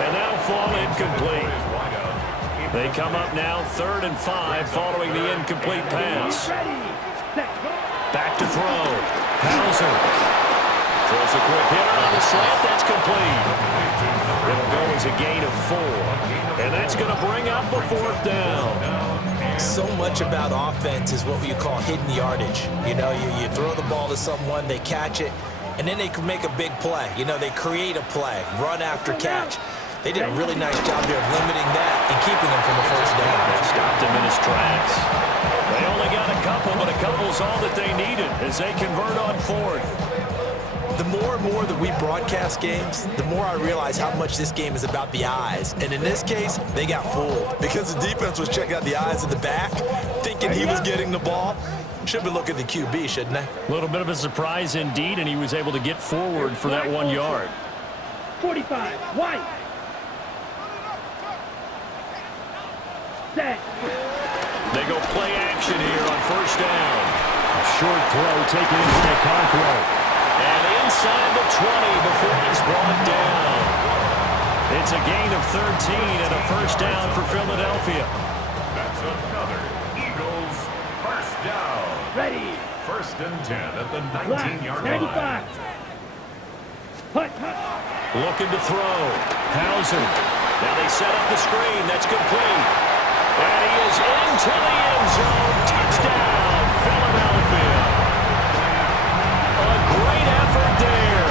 And that'll fall incomplete. They come up now 3rd and 5 following the incomplete pass. Back to throw. Hauser throws a quick hitter on the slant. That's complete. It'll go as a gain of 4. And that's going to bring up the 4th down. So much about offense is what you call hidden yardage. You know, you throw the ball to someone, they catch it, and then they can make a big play. You know, they create a play, run after catch. They did a really nice job there of limiting that and keeping him from a first down. They stopped him in his tracks. They only got a couple, but a couple's all that they needed as they convert on 4th. The more and more that we broadcast games, the more I realize how much this game is about the eyes. And in this case, they got fooled because the defense was checking out the eyes of the back, thinking he was getting the ball. Should be looking at the QB, shouldn't they? A little bit of a surprise indeed, and he was able to get forward for that 1 yard. 45, White. Set. They go play action here on 1st down. A short throw taken into the Conqueror. And inside the 20 before he's brought down. It's a gain of 13 and a 1st down for Philadelphia. That's another Eagles 1st down. Ready. 1st and 10 at the 19-yard line. 95. Hut, hut. Looking to throw. Hauser. Now they set up the screen. That's complete. And he is into the end zone. Touchdown, Philadelphia. A great effort there.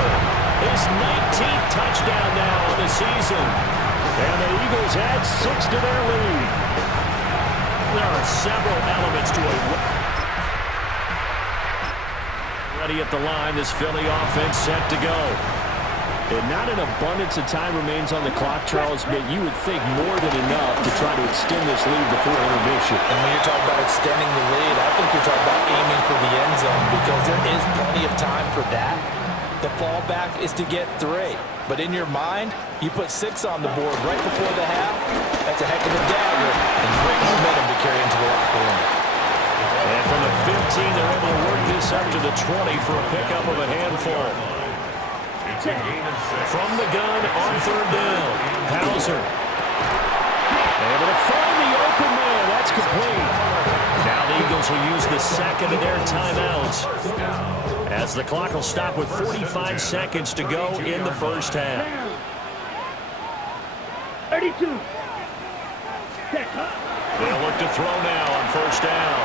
His 19th touchdown now of the season. And the Eagles add 6 to their lead. There are several elements to a ready at the line. This Philly offense set to go. And not an abundance of time remains on the clock, Charles, but you would think more than enough to try to extend this lead before intermission. And when you're talking about extending the lead, I think you're talking about aiming for the end zone because there is plenty of time for that. The fallback is to get 3. But in your mind, you put 6 on the board right before the half. That's a heck of a dagger and great momentum to carry into the locker room. And from the 15, they're able to work this up to the 20 for a pickup of a handful. From the gun on 3rd down. Hauser. Able to find the open man. That's complete. Now the Eagles will use the second of their timeouts as the clock will stop with 45 seconds to go in the 1st half. 32. They'll look to throw now on 1st down.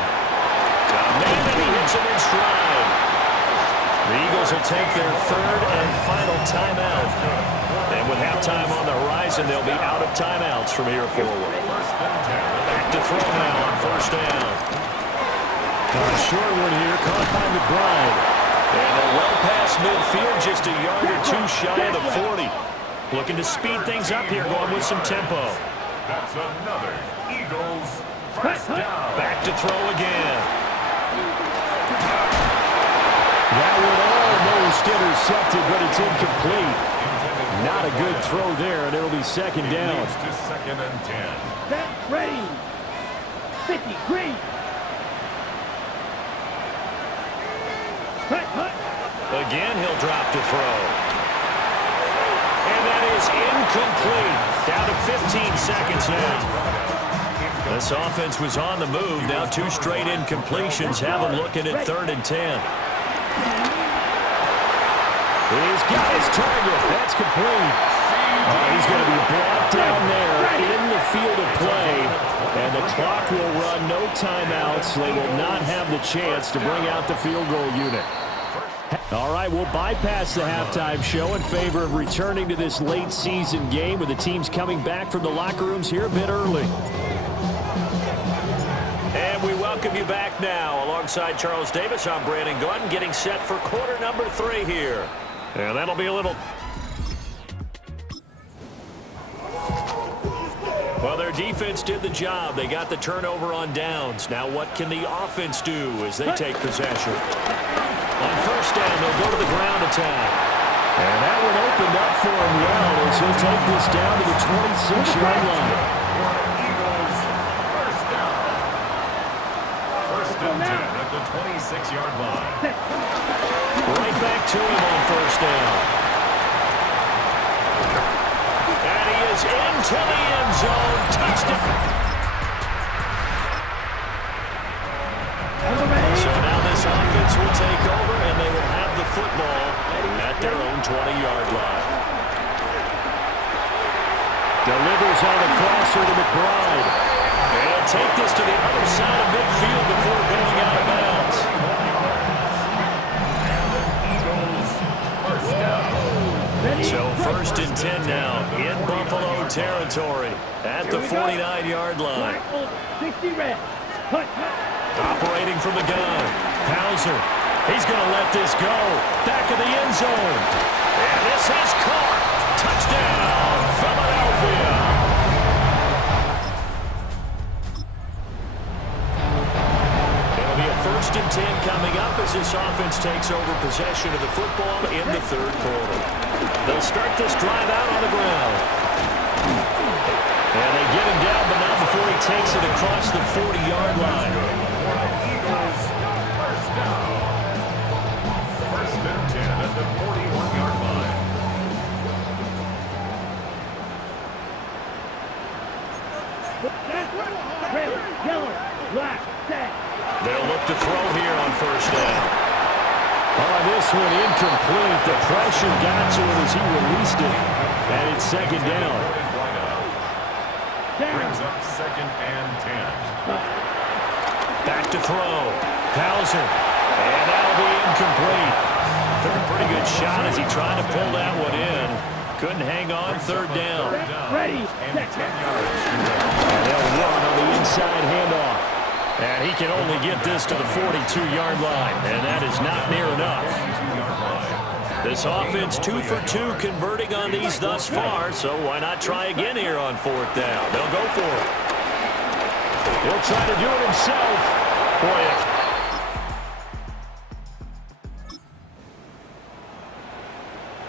And he hits him in stride. The Eagles will take their 3rd and final timeout. And with halftime on the horizon, they'll be out of timeouts from here forward. Back to throw now on 1st down. Short one here, caught by McBride. And they're well past midfield, just a yard or 2 shy of the 40. Looking to speed things up here, going with some tempo. That's another Eagles 1st down. Back to throw again. That one almost intercepted, but it's incomplete. Not a good throw there, and it'll be 2nd down. To 2nd and 10. Set, ready. 50, green. Hut, hut. Again, he'll drop to throw. And that is incomplete. Down to 15 seconds now. This offense was on the move. Now 2 straight incompletions have them looking at 3rd and 10. He's got his target. That's complete. He's going to be brought down there in the field of play. And the clock will run, no timeouts. They will not have the chance to bring out the field goal unit. All right, we'll bypass the halftime show in favor of returning to this late season game with the teams coming back from the locker rooms here a bit early. And we welcome you back now. Alongside Charles Davis, I'm Brandon Gordon, getting set for quarter number 3 here. And that'll be a little... Well, their defense did the job. They got the turnover on downs. Now what can the offense do as they take possession? On 1st down, they'll go to the ground attack. And that one opened up for him well as he'll take this down to the 26-yard line. Eagles 1st down. 1st and 10 at the 26-yard line. Right back to him on 1st down. And he is into the end zone. Touchdown. So now this offense will take over, and they will have the football at their own 20-yard line. Delivers on the crosser to McBride. And he'll take this to the other side of midfield before going out of bounds. So 1st and 10 now in Buffalo territory at the 49-yard line. 60 red. Operating from the gun. Hauser. He's going to let this go. Back of the end zone. And this is caught. Touchdown, Philadelphia. It'll be a 1st and 10 coming up as this offense takes over possession of the football in the 3rd quarter. They'll start this drive out on the ground. And they get him down, but not before he takes it across the 40-yard line. Eagles, first down. 1st and 10 at the 41-yard line. Red, yellow, black, set. They'll look to throw here on 1st down. Oh, this one incomplete. The pressure got to him as he released it. And it's 2nd down. Brings up 2nd and 10. Back to throw. Hauser. And that'll be incomplete. Took a pretty good shot as he tried to pull that one in. Couldn't hang on. 3rd down. Ready, And set. 10 yards. And they'll run on the inside handoff. And he can only get this to the 42-yard line. And that is not near enough. 2-yard line. This offense 2 for 2 converting on these thus far, so why not try again here on 4th down? They'll go for it. He'll try to do it himself.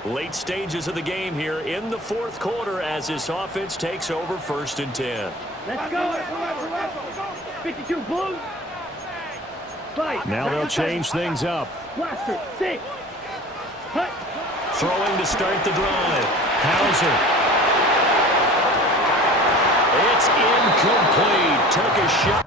Boy, late stages of the game here in the 4th quarter as this offense takes over 1st and 10. Let's go. 52 blue. Fight. Now they'll change things up. Blaster, 6. Hut. Throwing to start the drive. Hauser. It's incomplete. Took a shot.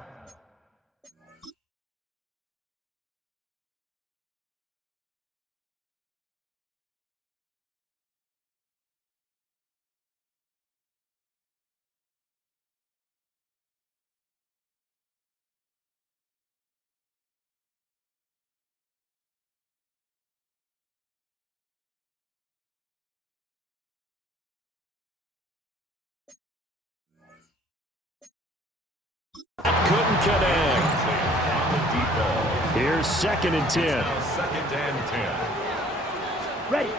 Couldn't connect. On the deep ball. Here's 2nd and 10. Now 2nd and 10. Ready.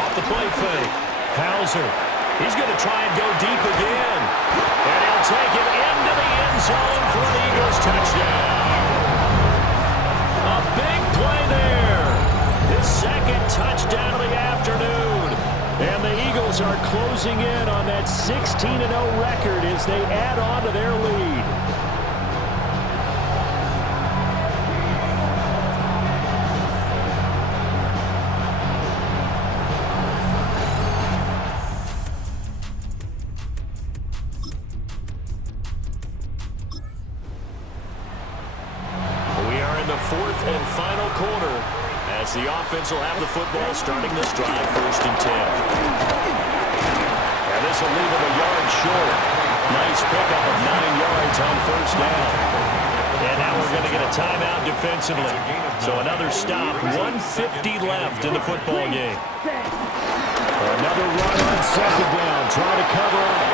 Off the play fake. Hauser. He's going to try and go deep again. And he'll take it into the end zone for an Eagles touchdown. A big play there. His 2nd touchdown of the afternoon. And the Eagles are closing in on that 16-0 record as they add on to their lead. We are in the 4th and final quarter as the offense will have the football starting this drive 1st and 10. And this will leave them a yard short. Nice pickup of 9 yards on 1st down. And now we're going to get a timeout defensively. So another stop, 1:50 left in the football game. Another run on 2nd down. Try to cover up.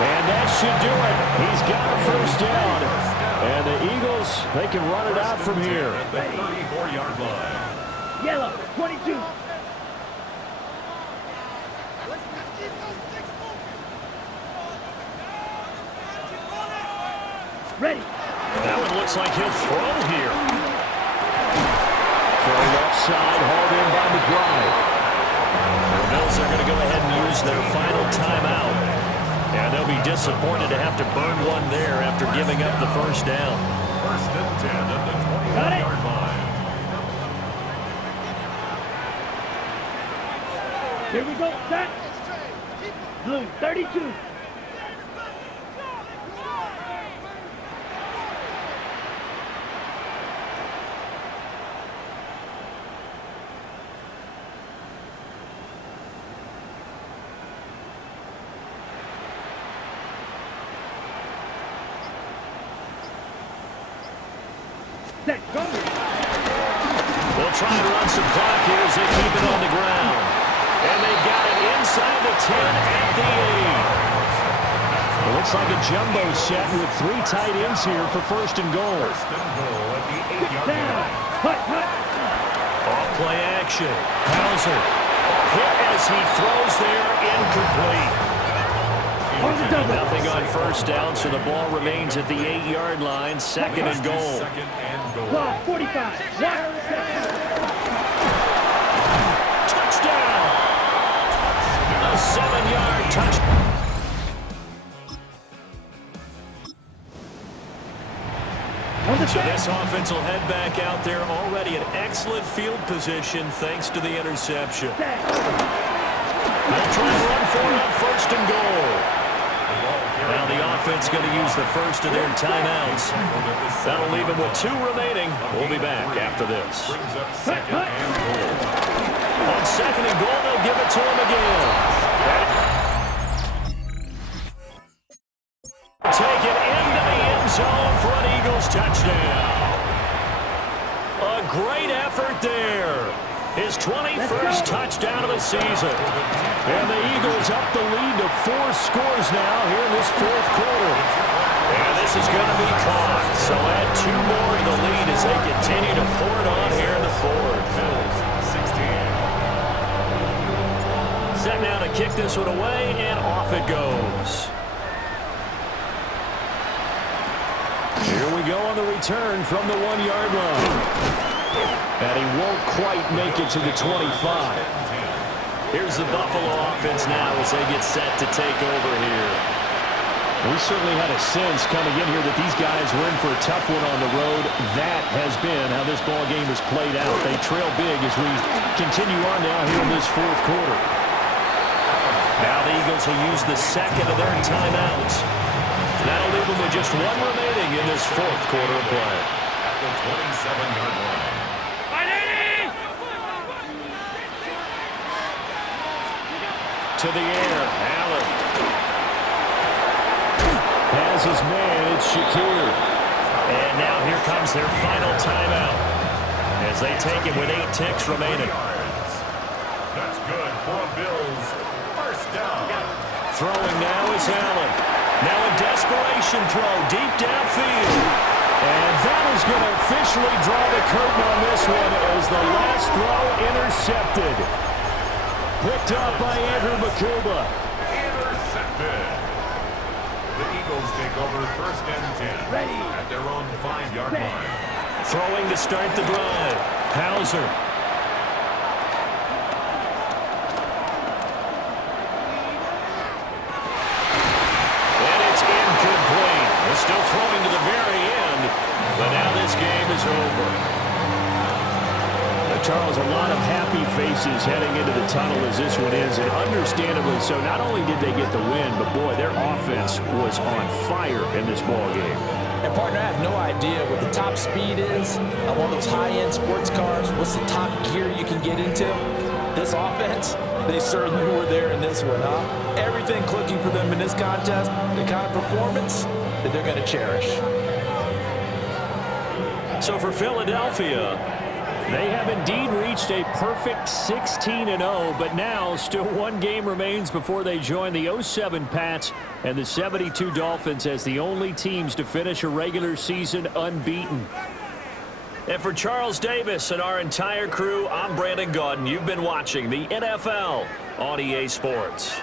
And that should do it. He's got a 1st down. And the Eagles, they can run it out from here. At the 34-yard line. Yellow, 22. Ready. That one looks like he'll throw here. Throw left side, hauled in by McBride. The Bills are going to go ahead and use their final timeout. And they'll be disappointed to have to burn one there after giving up the 1st down. 1st and 10 at the 20-yard line. Here we go. Set. Blue, 32. Set, go. They'll try and run some clock here as they keep it on the ground. And they've got it inside the 10 at the 8. It looks like a jumbo set with 3 tight ends here for first and goal. First and goal at the 8-yard Down. line. Hut, hut. Off play action. Hauser. Hit as he throws there, incomplete. On the double. Nothing on first down, so the ball remains at the 8-yard line, second and goal. Second and goal. Clock, 45. 1 second. Touchdown! A 7-yard touchdown. On the So set. this offense will head back out there, already in excellent field position thanks to the interception. Set. They'll try and run for it on first and goal. Now the offense going to use the first of their timeouts. That'll leave them with 2 remaining. We'll be back after this. Brings up second and goal. On second and goal, they'll give it to him again. Take it into the end zone for an Eagles touchdown. A great effort there. His 21st touchdown of the season. And the Eagles up the lead to 4 scores now here in this 4th quarter. And this is going to be caught. So add 2 more to the lead as they continue to pour it on here in the 4th. Bills 16. Set now to kick this one away, and off it goes. Here we go on the return from the 1-yard line. And he won't quite make it to the 25. Here's the Buffalo offense now as they get set to take over here. We certainly had a sense coming in here that these guys were in for a tough one on the road. That has been how this ball game has played out. They trail big as we continue on now here in this 4th quarter. Now the Eagles will use the second of their timeouts. That'll leave them with just 1 remaining in this 4th quarter of play. At the 27-yard line. To the air, Allen. Has his man, it's Shakir. And now here comes their final timeout as they take it with 8 ticks remaining. That's good for a Bills first down. Throwing now is Allen. Now a desperation throw deep downfield. And that is going to officially draw the curtain on this one as the last throw intercepted. Picked up by Andrew Makuba. Intercepted. The Eagles take over first and 10 Ready. at their own 5-yard line. Throwing to start the drive. Hauser. And it's incomplete. They're still throwing to the very end, but now this game is over. Charles, a lot of happy faces heading into the tunnel as this one ends, and understandably so. Not only did they get the win, but boy, their offense was on fire in this ball game. And partner, I have no idea what the top speed is on one of those high-end sports cars. What's the top gear you can get into? This offense, they certainly were there in this one, huh? Everything clicking for them in this contest, the kind of performance that they're going to cherish. So for Philadelphia, they have indeed reached a perfect 16-0, but now still 1 game remains before they join the 07 Pats and the 72 Dolphins as the only teams to finish a regular season unbeaten. and for Charles Davis and our entire crew, I'm Brandon Gaudin. You've been watching the NFL on EA Sports.